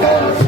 Yeah. Uh -huh.